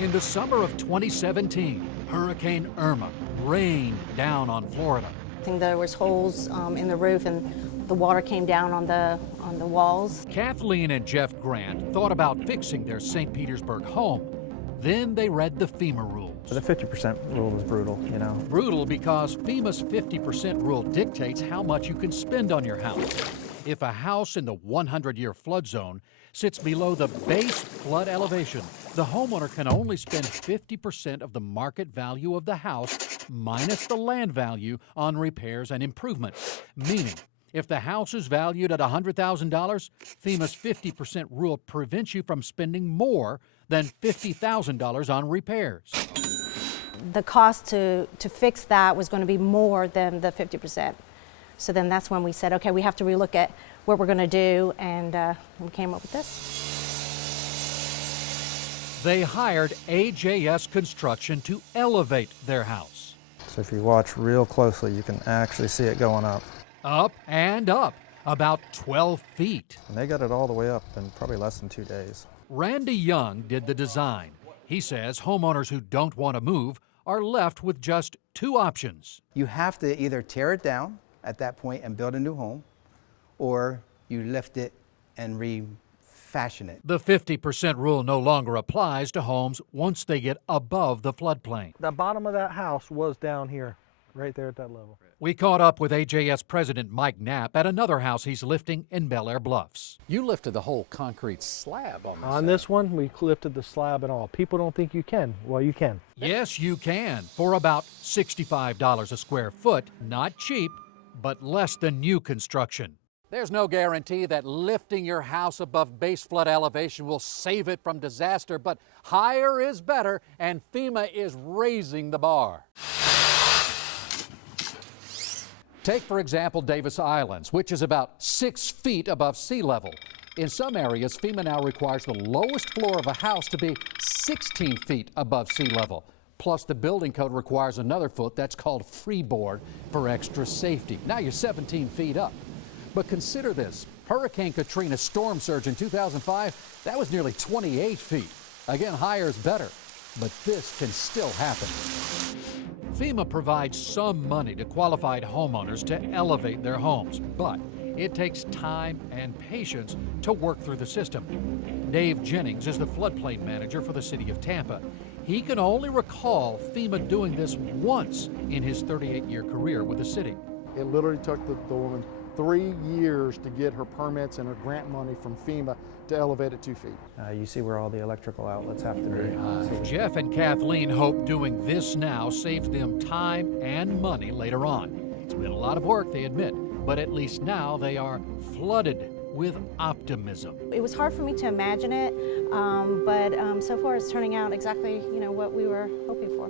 In the summer of 2017, Hurricane Irma rained down on Florida. I think there was holes in the roof and the water came down on the walls. Kathleen and Jeff Grant thought about fixing their St. Petersburg home. Then they read the FEMA rules. The 50% rule is brutal, you know. Brutal because FEMA's 50% rule dictates how much you can spend on your house. If a house in the 100-year flood zone sits below the base flood elevation, the homeowner can only spend 50% of the market value of the house minus the land value on repairs and improvements. Meaning, if the house is valued at $100,000, FEMA's 50% rule prevents you from spending more than $50,000 on repairs. The cost to fix that was going to be more than the 50%. So then that's when we said, okay, we have to relook at what we're going to do, and we came up with this. They hired AJS Construction to elevate their house. So if you watch real closely, you can actually see it going up. Up and up, about 12 feet. And they got it all the way up in probably less than 2 days. Randy Young did the design. He says homeowners who don't want to move are left with just two options. You have to either tear it down at that point and build a new home, or you lift it and refashion it. The 50% rule no longer applies to homes once they get above the floodplain. The bottom of that house was down here, right there at that level. We caught up with AJS President Mike Knapp at another house he's lifting in Bel Air Bluffs. You lifted the whole concrete slab on this one. We lifted the slab and all. People don't think you can. Well, you can. Yes, you can, for about $65 a square foot. Not cheap, but less than new construction. There's no guarantee that lifting your house above base flood elevation will save it from disaster, but higher is better, and FEMA is raising the bar. Take, for example, Davis Islands, which is about 6 feet above sea level. In some areas, FEMA now requires the lowest floor of a house to be 16 feet above sea level. Plus, the building code requires another foot, that's called freeboard, for extra safety. Now you're 17 feet up. But consider this, Hurricane Katrina's storm surge in 2005, that was nearly 28 feet. Again, higher is better, but this can still happen. FEMA provides some money to qualified homeowners to elevate their homes, but it takes time and patience to work through the system. Dave Jennings is the floodplain manager for the city of Tampa. He can only recall FEMA doing this once in his 38-year career with the city. It literally took the woman 3 years to get her permits and her grant money from FEMA to elevate it 2 feet. You see where all the electrical outlets have to be. Jeff and Kathleen hope doing this now saves them time and money later on. It's been a lot of work, they admit, but at least now they are flooded with optimism. It was hard for me to imagine it, but so far it's turning out exactly what we were hoping for.